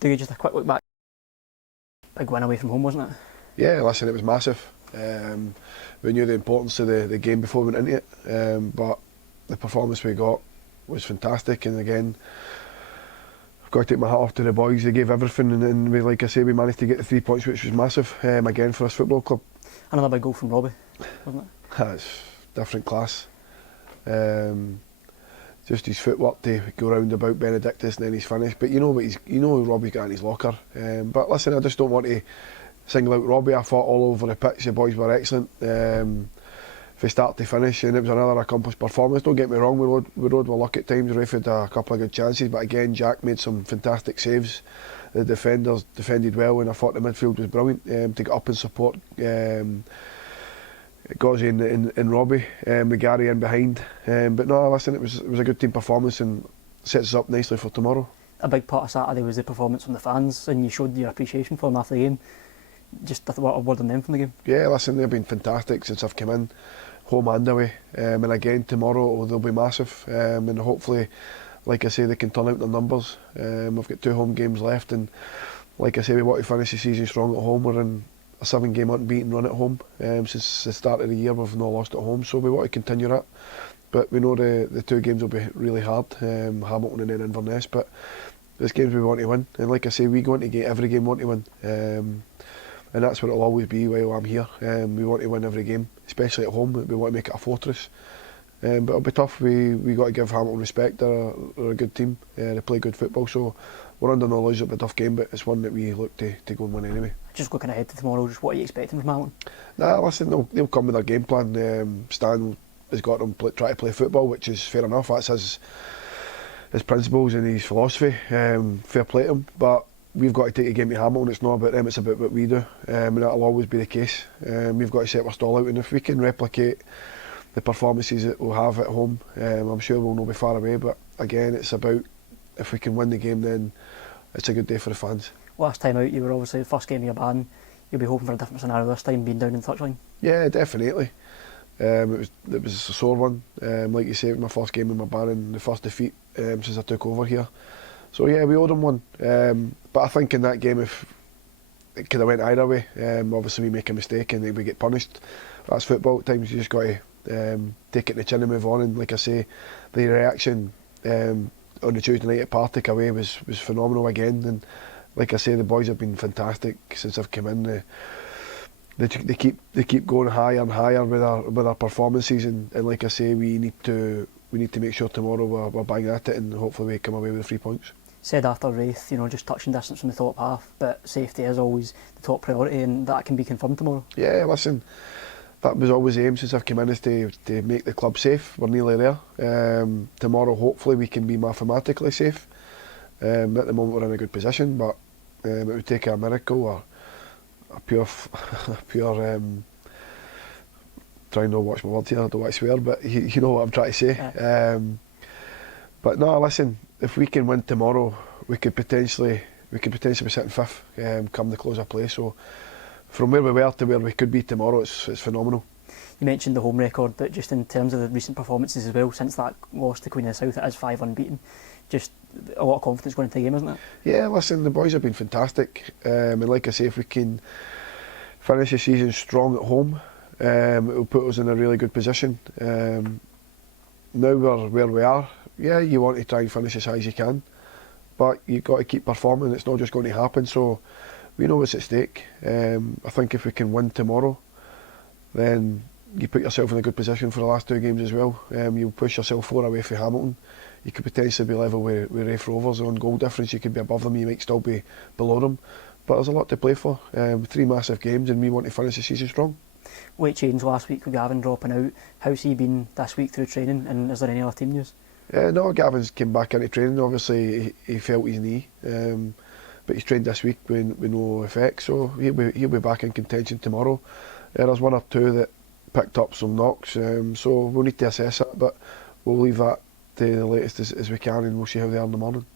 Do you just a quick look back? Big win away from home, wasn't it? Yeah, listen, it was massive. We knew the importance of the game before we went into it, but the performance we got was fantastic. And again, I've got to take my hat off to the boys. They gave everything, and we, like I say, we managed to get the 3 points, which was massive. Again for us football club. Another big goal from Robbie, wasn't it? That's different class. Just his footwork to go round about Benedictus and then he's finished. But you know what Robbie's got in his locker. But listen, I just don't want to single out Robbie. I thought all over the pitch the boys were excellent. From start to finish, and it was another accomplished performance. Don't get me wrong, we rode with luck at times. Reef had a couple of good chances, but again, Jack made some fantastic saves. The defenders defended well, and I thought the midfield was brilliant to get up and support Gozzy and Robbie, with Gary in behind. But no, listen, it was a good team performance and sets us up nicely for tomorrow. A big part of Saturday was the performance from the fans, and you showed your appreciation for them after the game. Just a word on them from the game. Yeah, listen, they've been fantastic since I've come in, home and away. And again, tomorrow they'll be massive. And hopefully, like I say, they can turn out their numbers. We've got 2 home games left, and like I say, we want to finish the season strong at home. We're in a 7-game unbeaten run at home. Since the start of the year, we've not lost at home, so we want to continue that. But we know the 2 games will be really hard, Hamilton and then Inverness. But this games we want to win, and like I say, we go into every game want to win. And that's what it'll always be while I'm here. We want to win every game, especially at home. We want to make it a fortress. But it'll be tough. We got to give Hamilton respect. They're a good team. They play good football. So we're under no illusion it'll be a tough game, but it's one that we look to go and win anyway. Just looking ahead to tomorrow, just what are you expecting from Hamilton? Nah, listen, they'll come with their game plan. Stan has got them try to play football, which is fair enough. That's his principles and his philosophy. Fair play to him. But we've got to take a game to Hamilton. It's not about them, it's about what we do, and that'll always be the case. We've got to set our stall out, and if we can replicate the performances that we'll have at home, I'm sure we'll not be far away. But again, it's about if we can win the game, then it's a good day for the fans. Last time out, you were obviously the first game of your ban. You'll be hoping for a different scenario this time, being down in the touchline. Yeah, definitely. It was a sore one. Like you say, it was my first game in my ban and the first defeat since I took over here. So yeah, we owed him one. But I think in that game, if it could have went either way, obviously we make a mistake and we get punished. That's football. At times you just got to take it in the chin and move on. And like I say, the reaction on the Tuesday night at Partick away was phenomenal again. And like I say, the boys have been fantastic since I've come in. They keep going higher and higher with our performances. And like I say, we need to make sure tomorrow we're bang at it, and hopefully we come away with the 3 points. Said after Wraith, just touching distance from the top half, but safety is always the top priority, and that can be confirmed tomorrow. Yeah, listen, that was always the aim since I've come in, is to make the club safe. We're nearly there. Tomorrow, hopefully, we can be mathematically safe. At the moment, we're in a good position, but it would take a miracle or a pure trying not to watch my words here, I don't want to swear, but you know what I'm trying to say. Yeah. But no, listen, if we can win tomorrow, we could potentially be sitting 5th come the close of play. So from where we were to where we could be tomorrow, it's phenomenal. You mentioned the home record, but just in terms of the recent performances as well, since that loss to Queen of the South, it is 5 unbeaten. Just a lot of confidence going into the game, isn't it? Yeah, listen, the boys have been fantastic. And like I say, if we can finish the season strong at home, it will put us in a really good position. Now we're where we are. Yeah, you want to try and finish as high as you can, but you've got to keep performing. It's not just going to happen. So we know what's at stake. I think if we can win tomorrow, then you put yourself in a good position for the last 2 games as well. You'll push yourself 4 away from Hamilton. You could potentially be level with Raith Rovers on goal difference. You could be above them. You might still be below them. But there's a lot to play for. 3 massive games, and we want to finish the season strong. Weight change last week with Gavin dropping out. How's he been this week through training, and is there any other team news? No, Gavin's came back into training. Obviously, he felt his knee, but he's trained this week with no effect, so he'll be back in contention tomorrow. There's 1 or 2 that picked up some knocks, so we'll need to assess that, but we'll leave that to the latest as we can, and we'll see how they are in the morning.